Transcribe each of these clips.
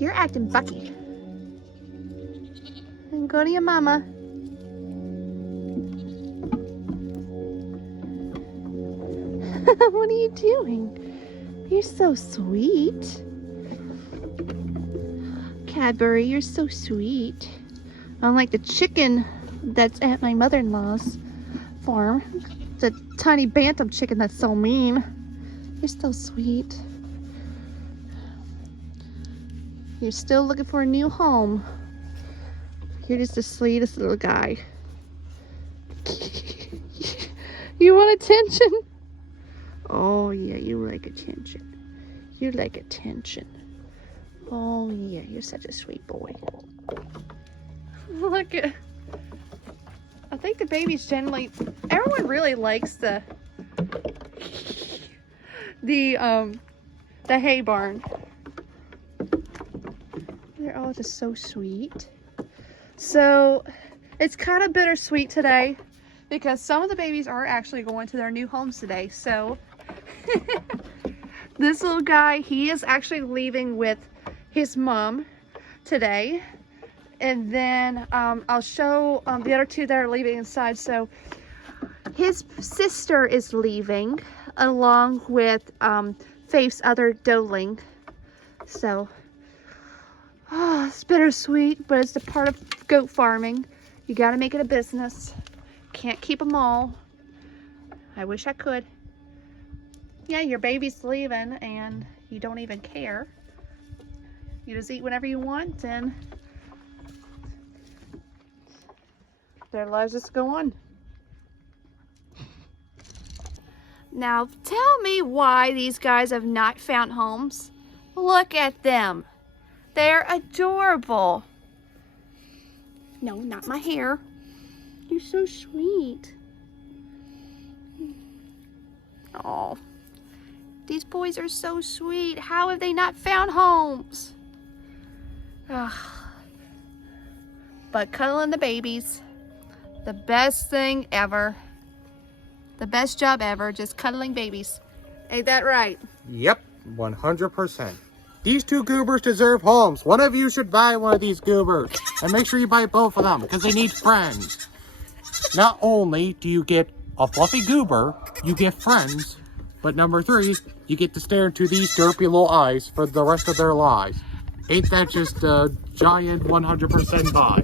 You're acting bucky. And go to your mama. What are you doing? You're so sweet. Cadbury, you're so sweet. Unlike the chicken that's at my mother-in-law's farm. The tiny bantam chicken that's so mean. You're so sweet. You're still looking for a new home. You're just the sweetest little guy. You want attention? Oh yeah, you like attention. You like attention. Oh yeah, you're such a sweet boy. Look at, I think the babies generally, everyone really likes the hay barn. They're all just so sweet. So it's kind of bittersweet today because some of the babies are actually going to their new homes today. So this little guy, he is actually leaving with his mom today. And then I'll show the other two that are leaving inside. So his sister is leaving along with Faith's other doeling. So it's bittersweet, but it's the part of goat farming. You got to make it a business. Can't keep them all. I wish I could. Yeah, your baby's leaving and you don't even care. You just eat whatever you want and their lives just go on. Now, tell me why these guys have not found homes. Look at them. They're adorable. No, not my hair. You're so sweet. Oh, these boys are so sweet. How have they not found homes? Ugh. But cuddling the babies, the best thing ever. The best job ever, just cuddling babies. Ain't that right? Yep, 100%. These two goobers deserve homes. One of you should buy one of these goobers. And make sure you buy both of them, because they need friends. Not only do you get a fluffy goober, you get friends. But number 3, you get to stare into these derpy little eyes for the rest of their lives. Ain't that just a giant 100% buy?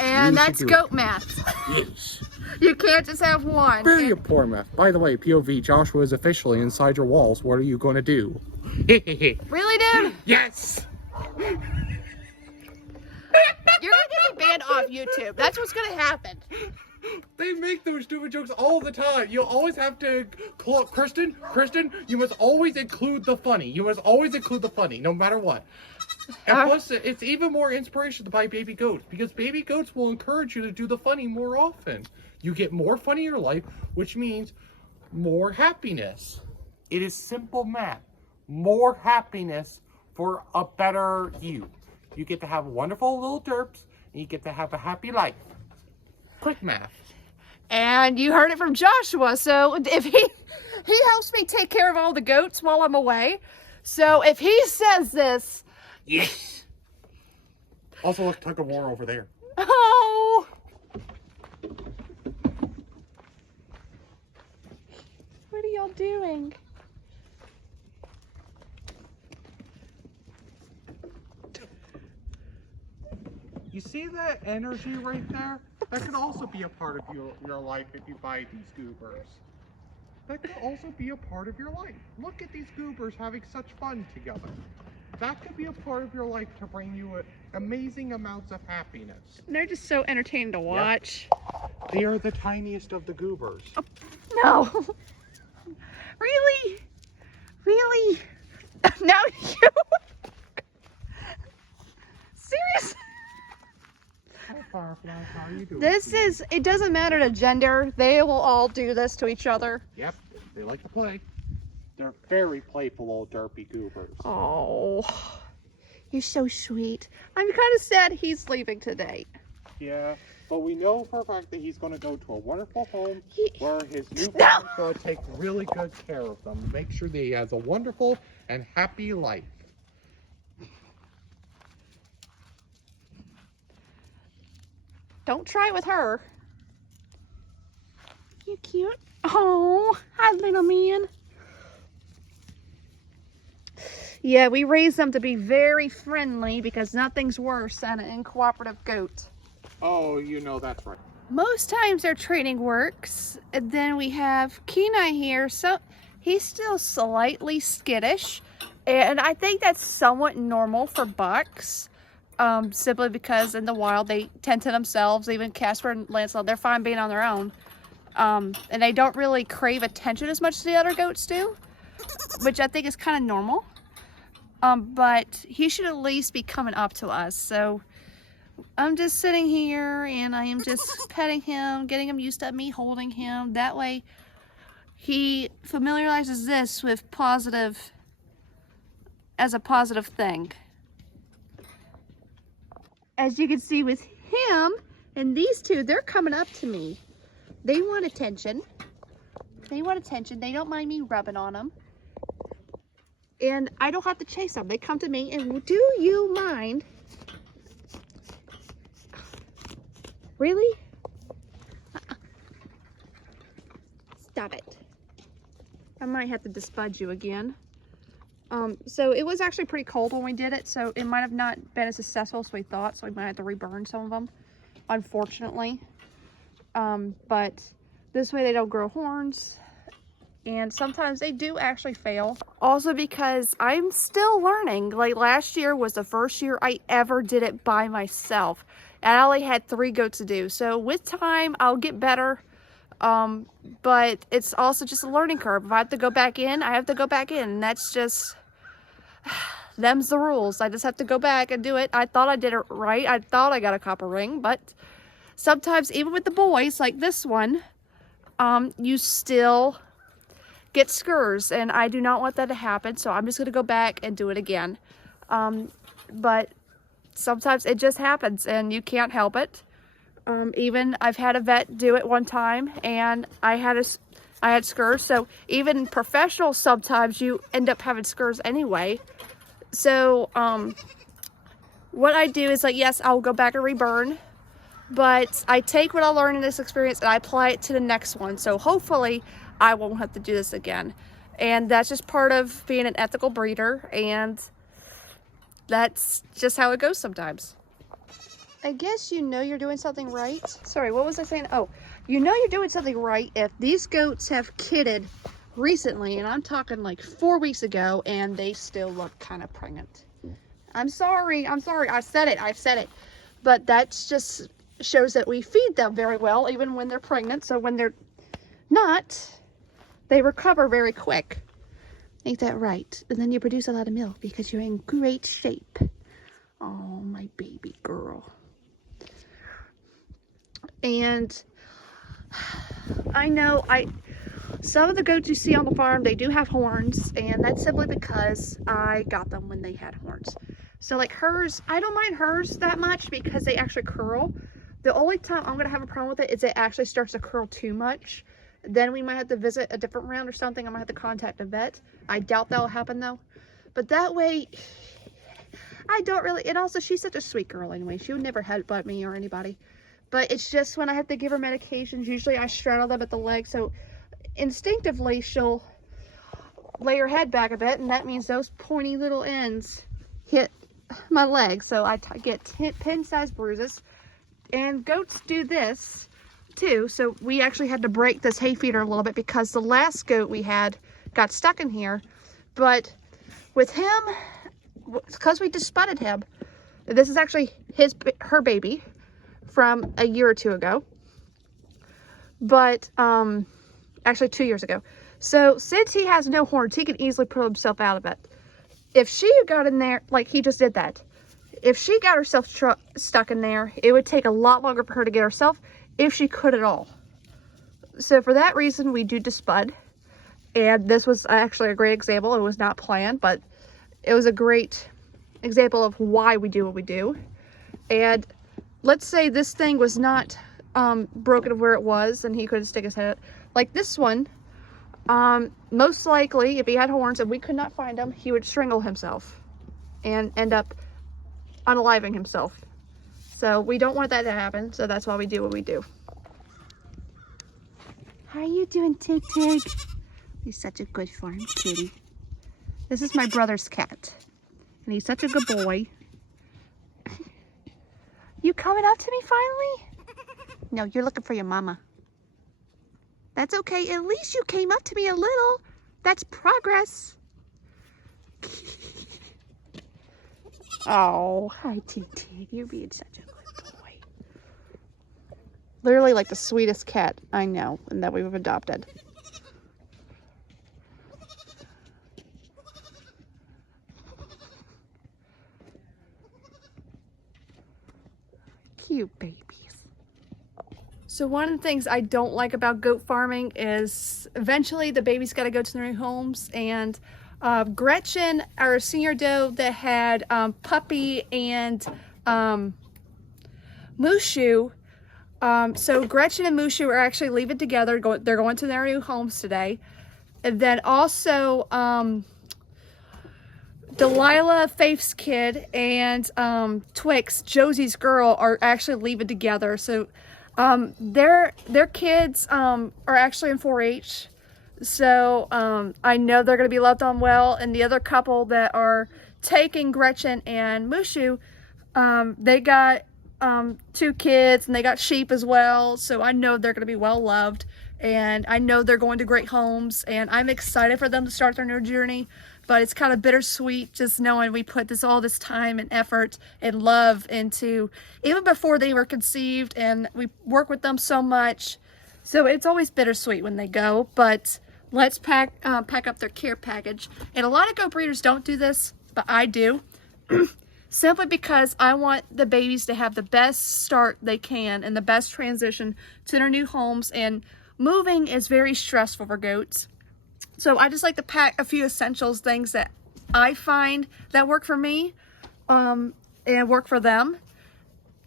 And that's goat math. Yes. You can't just have one. Very poor math. By the way, POV, Joshua is officially inside your walls. What are you going to do? Really, dude? Yes! You're gonna get me banned off YouTube. That's what's gonna happen. They make those stupid jokes all the time. You always have to... Kristen, you must always include the funny. You must always include the funny, no matter what. And plus, it's even more inspiration to buy baby goats, because baby goats will encourage you to do the funny more often. You get more fun in your life, which means more happiness. It is simple math. More happiness for a better you. You get to have wonderful little derps, and you get to have a happy life. Quick math. And you heard it from Joshua. So if he helps me take care of all the goats while I'm away. So if he says this. Yes. Also, look, tug of war over there. Oh. What are y'all doing? You see that energy right there? That could also be a part of your life if you buy these goobers. That could also be a part of your life. Look at these goobers having such fun together. That could be a part of your life to bring you amazing amounts of happiness. They're just so entertaining to watch. Yep. They are the tiniest of the goobers. Oh, no. Really? Really? Now you... Seriously? Firefly, how are you doing? This is, it doesn't matter the gender. They will all do this to each other. Yep, they like to play. They're very playful old derpy goobers. Oh, you're so sweet. I'm kind of sad he's leaving today. Yeah, but we know for a fact that he's going to go to a wonderful home where his new No! family's going to take really good care of them. Make sure that he has a wonderful and happy life. Don't try it with her. You cute. Oh, hi, little man. Yeah, we raise them to be very friendly because nothing's worse than an uncooperative goat. Oh, you know that's right. Most times their training works. And then we have Kenai here. So he's still slightly skittish. And I think that's somewhat normal for bucks. Simply because in the wild they tend to themselves. Even Casper and Lancelot, they're fine being on their own. And they don't really crave attention as much as the other goats do. Which I think is kind of normal. But he should at least be coming up to us. So I'm just sitting here and I am just petting him, getting him used to me holding him. That way he familiarizes this with as a positive thing. As you can see with him and these two, they're coming up to me. They want attention. They want attention. They don't mind me rubbing on them. And I don't have to chase them. They come to me and, do you mind? Really? Stop it. I might have to dispudge you again. So it was actually pretty cold when we did it, so it might have not been as successful as we thought, so we might have to reburn some of them, unfortunately. But this way they don't grow horns. And sometimes they do actually fail. Also because I'm still learning. Like last year was the first year I ever did it by myself. And I only had 3 goats to do. So with time, I'll get better. But it's also just a learning curve. If I have to go back in, I have to go back in. And that's just, them's the rules. I just have to go back and do it. I thought I did it right. I thought I got a copper ring. But sometimes, even with the boys, like this one, you still get scurs, and I do not want that to happen, so I'm just going to go back and do it again. But sometimes it just happens and you can't help it. Even I've had a vet do it one time and I had scurs, so even professionals sometimes you end up having scurs anyway. So what I do is, like, yes, I'll go back and reburn, but I take what I learned in this experience and I apply it to the next one, so hopefully I won't have to do this again. And that's just part of being an ethical breeder, and that's just how it goes sometimes. I guess you know you're doing something right. Sorry, what was I saying? Oh, you know you're doing something right if these goats have kidded recently, and I'm talking like 4 weeks ago, and they still look kind of pregnant. I'm sorry, I said it. But that just shows that we feed them very well, even when they're pregnant. So when they're not, they recover very quick. Ain't that right? And then you produce a lot of milk because you're in great shape. Oh, my baby girl. And I know some of the goats you see on the farm, they do have horns, and that's simply because I got them when they had horns. So like hers, I don't mind hers that much because they actually curl. The only time I'm going to have a problem with it is it actually starts to curl too much. Then we might have to visit a different round or something. I might have to contact a vet. I doubt that will happen though. But that way, I don't really, and also she's such a sweet girl anyway. She would never headbutt me or anybody. But it's just when I have to give her medications, usually I straddle them at the leg. So instinctively, she'll lay her head back a bit. And that means those pointy little ends hit my leg. So I get pin-sized bruises. And goats do this too. So we actually had to break this hay feeder a little bit because the last goat we had got stuck in here. But with him, because we just sputted him, this is actually her baby from a year or two ago, but actually 2 years ago. So since he has no horns, he can easily pull himself out of it. If she got in there, like he just did that, if she got herself stuck in there, it would take a lot longer for her to get herself, if she could at all. So for that reason, we do despud. And this was actually a great example. It was not planned, but it was a great example of why we do what we do. And let's say this thing was not broken where it was and he couldn't stick his head out. Like this one, most likely, if he had horns and we could not find him, he would strangle himself and end up unaliving himself. So we don't want that to happen. So that's why we do what we do. How are you doing, Tig Tig? He's such a good farm kitty. This is my brother's cat. And he's such a good boy. You coming up to me finally? No, you're looking for your mama. That's okay. At least you came up to me a little. That's progress. Oh, hi, Tig Tig. You're being such a good boy. Literally like the sweetest cat I know and that we've adopted. Cute babies. So one of the things I don't like about goat farming is eventually the babies got to go to their new homes, and Gretchen, our senior doe that had Puppy and Mushu, so Gretchen and Mushu are actually leaving together. They're going to their new homes today. And then also Delilah, Faith's kid, and Twix, Josie's girl, are actually leaving together. So their kids are actually in 4-H. So I know they're going to be loved on well. And the other couple that are taking Gretchen and Mushu, they got 2 kids and they got sheep as well. So I know they're going to be well loved. And I know they're going to great homes. And I'm excited for them to start their new journey. But it's kind of bittersweet just knowing we put all this time and effort and love into, even before they were conceived, and we work with them so much. So it's always bittersweet when they go, but let's pack up their care package. And a lot of goat breeders don't do this, but I do. Simply because I want the babies to have the best start they can and the best transition to their new homes. And moving is very stressful for goats. So I just like to pack a few essentials, things that I find that work for me and work for them.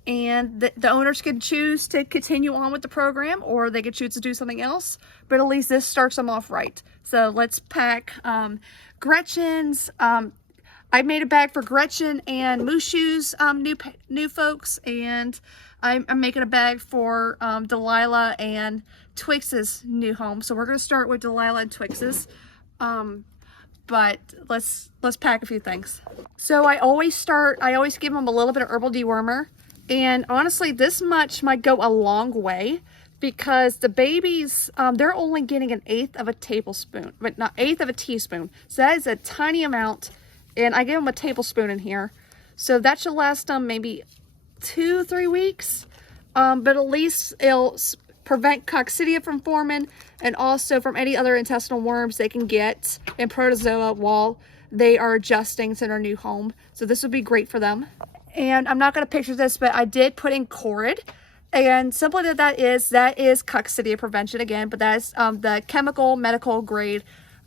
And the owners can choose to continue on with the program, or they could choose to do something else. But at least this starts them off right. So let's pack Gretchen's. I made a bag for Gretchen and Mushu's new folks. And I'm making a bag for Delilah and Twix's new home. So we're going to start with Delilah and Twix's. But let's pack a few things. So I always give them a little bit of herbal dewormer. And honestly, this much might go a long way, because the babies, they're only getting 1/8 of a tablespoon, but not 1/8 of a teaspoon. So that is a tiny amount. And I give them a tablespoon in here. So that should last them maybe 2-3 weeks. But at least it'll prevent coccidia from forming, and also from any other intestinal worms they can get and protozoa while they are adjusting to their new home. So this would be great for them. And I'm not going to picture this, but I did put in Corid. And simply that is coccidia prevention again, but that is the chemical medical grade.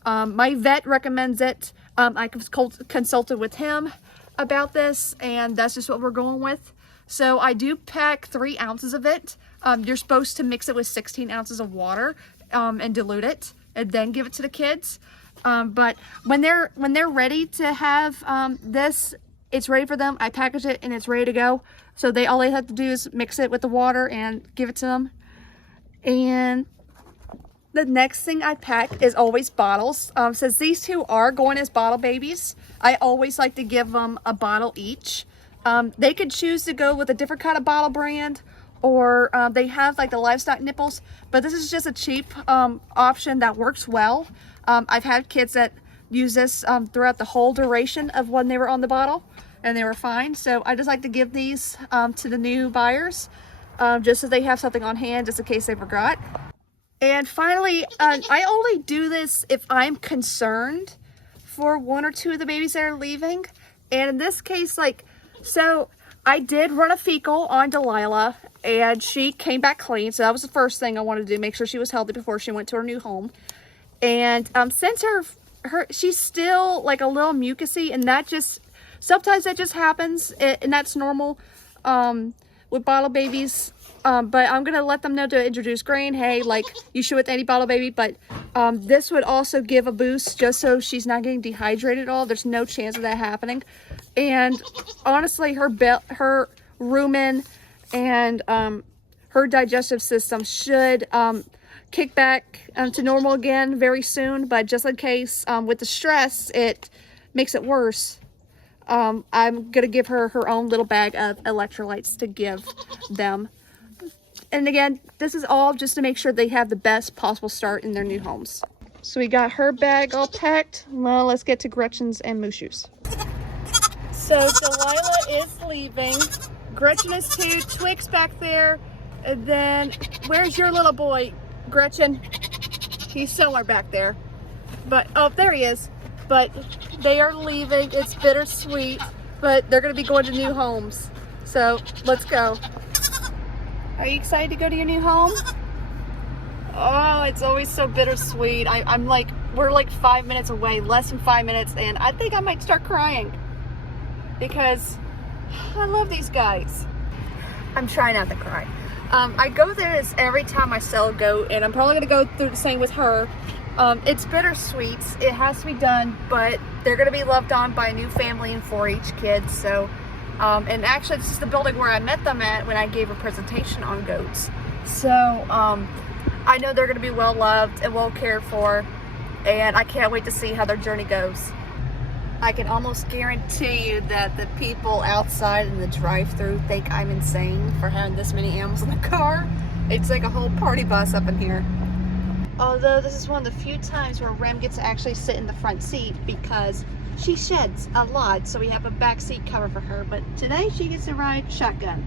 My vet recommends it. I consulted with him about this, and that's just what we're going with. So I do pack 3 ounces of it. You're supposed to mix it with 16 ounces of water and dilute it, and then give it to the kids. But when they're ready to have this, it's ready for them. I package it and it's ready to go. So all they have to do is mix it with the water and give it to them. And the next thing I pack is always bottles. Since these 2 are going as bottle babies, I always like to give them a bottle each. They could choose to go with a different kind of bottle brand, or they have like the livestock nipples, but this is just a cheap option that works well. I've had kids that use this throughout the whole duration of when they were on the bottle, and they were fine. So I just like to give these to the new buyers, just so they have something on hand just in case they forgot. And finally, I only do this if I'm concerned for 1 or 2 of the babies that are leaving. And in this case, so I did run a fecal on Delilah, and she came back clean. So that was the first thing I wanted to do, make sure she was healthy before she went to her new home. And since she's still like a little mucusy, and sometimes that just happens, and that's normal with bottle babies. But I'm gonna let them know to introduce grain, hay, like you should with any bottle baby. But this would also give a boost, just so she's not getting dehydrated at all. There's no chance of that happening. And honestly, her rumen, and her digestive system should kick back to normal again very soon. But just in case with the stress it makes it worse, I'm gonna give her her own little bag of electrolytes to give them. And again, this is all just to make sure they have the best possible start in their new homes. So we got her bag all packed. Well, let's get to Gretchen's and Mushu's. So Delilah is leaving. Gretchen is too. Twig's back there. And then, where's your little boy, Gretchen? He's somewhere back there. But, oh, there he is. But they are leaving. It's bittersweet. But they're going to be going to new homes. So, let's go. Are you excited to go to your new home? Oh, it's always so bittersweet. We're like 5 minutes away, less than 5 minutes, and I think I might start crying because I love these guys. I'm trying not to cry. I go there every time I sell a goat, and I'm probably gonna go through the same with her. It's bittersweet. It has to be done, but they're gonna be loved on by a new family and 4-H kids. So, and actually, this is the building where I met them at when I gave a presentation on goats. So, I know they're gonna be well loved and well cared for, and I can't wait to see how their journey goes. I can almost guarantee you that the people outside in the drive-thru think I'm insane for having this many animals in the car. It's like a whole party bus up in here. Although this is one of the few times where Rem gets to actually sit in the front seat because she sheds a lot, so we have a back seat cover for her. But today she gets to ride shotgun.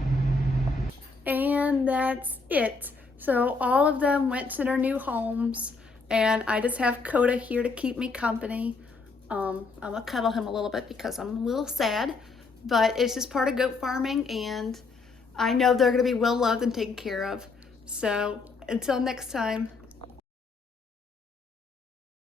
And that's it. So all of them went to their new homes, and I just have Coda here to keep me company. I'm gonna cuddle him a little bit because I'm a little sad, but it's just part of goat farming, and I know they're gonna be well loved and taken care of. So until next time.